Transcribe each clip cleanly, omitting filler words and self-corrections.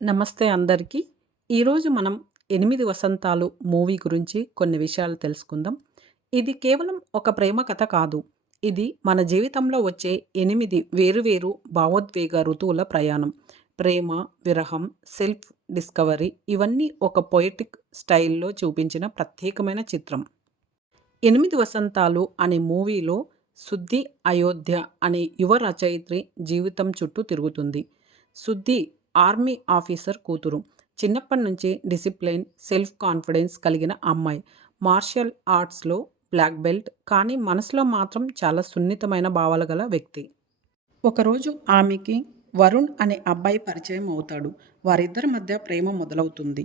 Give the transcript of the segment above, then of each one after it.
నమస్తే అందరికీ. ఈరోజు మనం 8 వసంతాలు మూవీ గురించి కొన్ని విషయాలు తెలుసుకుందాం. ఇది కేవలం ఒక ప్రేమ కథ కాదు. ఇది మన జీవితంలో వచ్చే 8 వేరువేరు భావోద్వేగ ఋతువుల ప్రయాణం. ప్రేమ, విరహం, సెల్ఫ్ డిస్కవరీ ఇవన్నీ ఒక పొయెటిక్ స్టైల్‌లో చూపించిన ప్రత్యేకమైన చిత్రం. 8 వసంతాలు అనే మూవీలో సుద్ది అయోధ్య అనే యువ రచయిత్రి జీవితం చుట్టూ తిరుగుతుంది. సుద్ది ఆర్మీ ఆఫీసర్ కూతురు. చిన్నప్పటి నుంచి డిసిప్లైన్, సెల్ఫ్ కాన్ఫిడెన్స్ కలిగిన అమ్మాయి. మార్షల్ ఆర్ట్స్‌లో బ్లాక్ బెల్ట్. కానీ మనసులో మాత్రం చాలా సున్నితమైన భావాలు గల వ్యక్తి. ఒకరోజు ఆమెకి వరుణ్ అనే అబ్బాయి పరిచయం అవుతాడు. వారిద్దరి మధ్య ప్రేమ మొదలవుతుంది.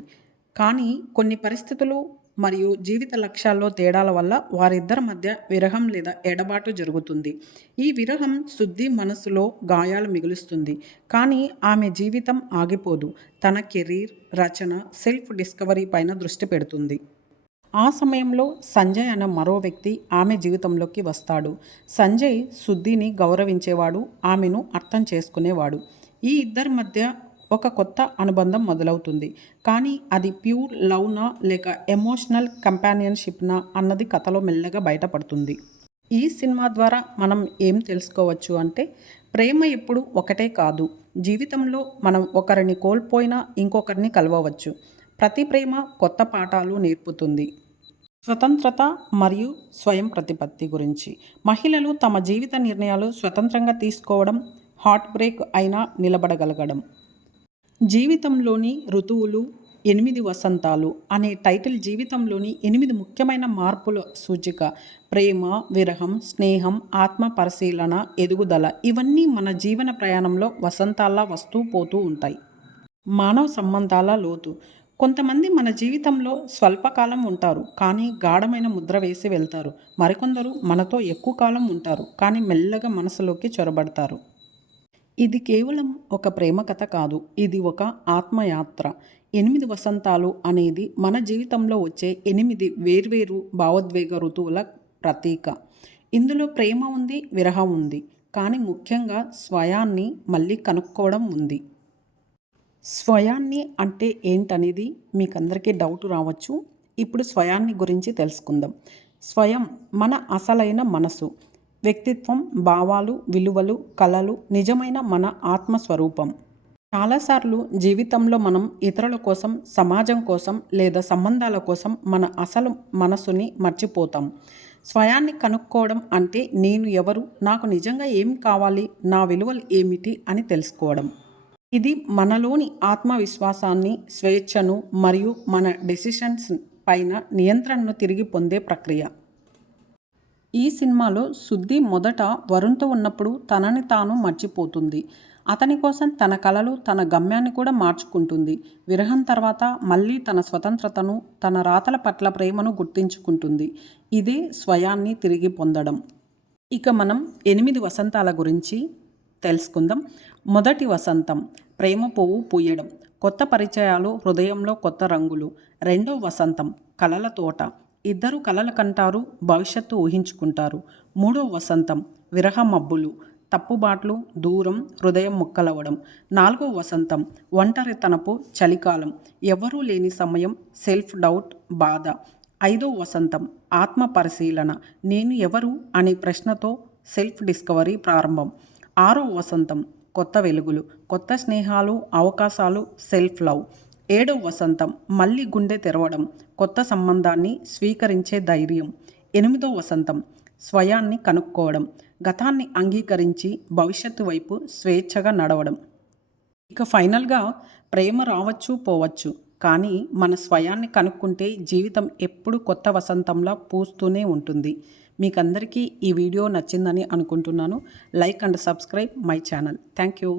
కానీ కొన్ని పరిస్థితులు మరియు జీవిత లక్ష్యాల్లో తేడాల వల్ల వారిద్దరి మధ్య విరహం లేదా ఎడబాటు జరుగుతుంది. ఈ విరహం సుద్ది మనసులో గాయాలు మిగులుస్తుంది. కానీ ఆమె జీవితం ఆగిపోదు. తన కెరీర్, రచన, సెల్ఫ్ డిస్కవరీ పైన దృష్టి పెడుతుంది. ఆ సమయంలో సంజయ్ అనే మరో వ్యక్తి ఆమె జీవితంలోకి వస్తాడు. సంజయ్ సుద్దిని గౌరవించేవాడు, ఆమెను అర్థం చేసుకునేవాడు. ఈ ఇద్దరి మధ్య ఒక కొత్త అనుబంధం మొదలవుతుంది. కానీ అది ప్యూర్ లవ్నా లేక ఎమోషనల్ కంపానియన్షిప్నా అన్నది కథలో మెల్లగా బయటపడుతుంది. ఈ సినిమా ద్వారా మనం ఏం తెలుసుకోవచ్చు అంటే, ప్రేమ ఎప్పుడు ఒకటే కాదు. జీవితంలో మనం ఒకరిని కోల్పోయినా ఇంకొకరిని కలవవచ్చు. ప్రతి ప్రేమ కొత్త పాఠాలు నేర్పుతుంది. స్వతంత్రత మరియు స్వయం ప్రతిపత్తి గురించి. మహిళలు తమ జీవిత నిర్ణయాలు స్వతంత్రంగా తీసుకోవడం, హార్ట్ బ్రేక్ అయినా నిలబడగలగడం. జీవితంలోని ఋతువులు 8 వసంతాలు అనే టైటిల్ జీవితంలోని 8 ముఖ్యమైన మార్పుల సూచిక. ప్రేమ, విరహం, స్నేహం, ఆత్మ పరిశీలన, ఎదుగుదల ఇవన్నీ మన జీవన ప్రయాణంలో వసంతాల్లా వస్తూ పోతూ ఉంటాయి. మానవ సంబంధాల లోతు. కొంతమంది మన జీవితంలో స్వల్పకాలం ఉంటారు, కానీ గాఢమైన ముద్ర వేసి వెళ్తారు. మరికొందరు మనతో ఎక్కువ కాలం ఉంటారు, కానీ మెల్లగా మనసులోకి చొరబడతారు. ఇది కేవలం ఒక ప్రేమ కథ కాదు, ఇది ఒక ఆత్మయాత్ర. 8 వసంతాలు అనేది మన జీవితంలో వచ్చే 8 వేర్వేరు భావోద్వేగ ఋతువుల ప్రతీక. ఇందులో ప్రేమ ఉంది, విరహం ఉంది, కానీ ముఖ్యంగా స్వయాన్ని మళ్ళీ కనుక్కోవడం ఉంది. స్వయాన్ని అంటే ఏంటనేది మీకందరికీ డౌట్ రావచ్చు. ఇప్పుడు స్వయాన్ని గురించి తెలుసుకుందాం. స్వయం మన అసలైన మనసు, వ్యక్తిత్వం, భావాలు, విలువలు, కళలు, నిజమైన మన ఆత్మస్వరూపం. చాలాసార్లు జీవితంలో మనం ఇతరుల కోసం, సమాజం కోసం లేదా సంబంధాల కోసం మన అసలు మనసుని మర్చిపోతాం. స్వయాన్ని కనుక్కోవడం అంటే నేను ఎవరు, నాకు నిజంగా ఏం కావాలి, నా విలువలు ఏమిటి అని తెలుసుకోవడం. ఇది మనలోని ఆత్మవిశ్వాసాన్ని, స్వేచ్ఛను మరియు మన డెసిషన్స్ పైన నియంత్రణను తిరిగి పొందే ప్రక్రియ. ఈ సినిమాలో సుద్ది మొదట వరుణ్తో ఉన్నప్పుడు తనని తాను మర్చిపోతుంది. అతని కోసం తన కలలు, తన గమ్యాన్ని కూడా మార్చుకుంటుంది. విరహం తర్వాత మళ్ళీ తన స్వతంత్రతను, తన రాతల పట్ల ప్రేమను గుర్తించుకుంటుంది. ఇదే స్వయాన్ని తిరిగి పొందడం. ఇక మనం 8 వసంతాల గురించి తెలుసుకుందాం. మొదటి వసంతం ప్రేమ పువ్వు పూయడం, కొత్త పరిచయాలు, హృదయంలో కొత్త రంగులు. రెండో వసంతం కలల తోట, ఇద్దరు కలలు కంటారు, భవిష్యత్తు ఊహించుకుంటారు. మూడో వసంతం విరహ మబ్బులు, తప్పుబాట్లు, దూరం, హృదయం ముక్కలవ్వడం. నాలుగో వసంతం ఒంటరితనపు చలికాలం, ఎవరూ లేని సమయం, సెల్ఫ్ డౌట్, బాధ. ఐదో వసంతం ఆత్మ పరిశీలన, నేను ఎవరు అనే ప్రశ్నతో సెల్ఫ్ డిస్కవరీ ప్రారంభం. ఆరో వసంతం కొత్త వెలుగులు, కొత్త స్నేహాలు, అవకాశాలు, సెల్ఫ్ లవ్. ఏడో వసంతం మళ్ళీ గుండె తెరవడం, కొత్త సంబంధాన్ని స్వీకరించే ధైర్యం. ఎనిమిదో వసంతం స్వయాన్ని కనుక్కోవడం, గతాన్ని అంగీకరించి భవిష్యత్తు వైపు స్వేచ్ఛగా నడవడం. ఇక ఫైనల్గా ప్రేమ రావచ్చు పోవచ్చు, కానీ మన స్వయాన్ని కనుక్కుంటే జీవితం ఎప్పుడు కొత్త వసంతంలా పూస్తూనే ఉంటుంది. మీకందరికీ ఈ వీడియో నచ్చిందని అనుకుంటున్నాను. Like and subscribe my channel. Thank you.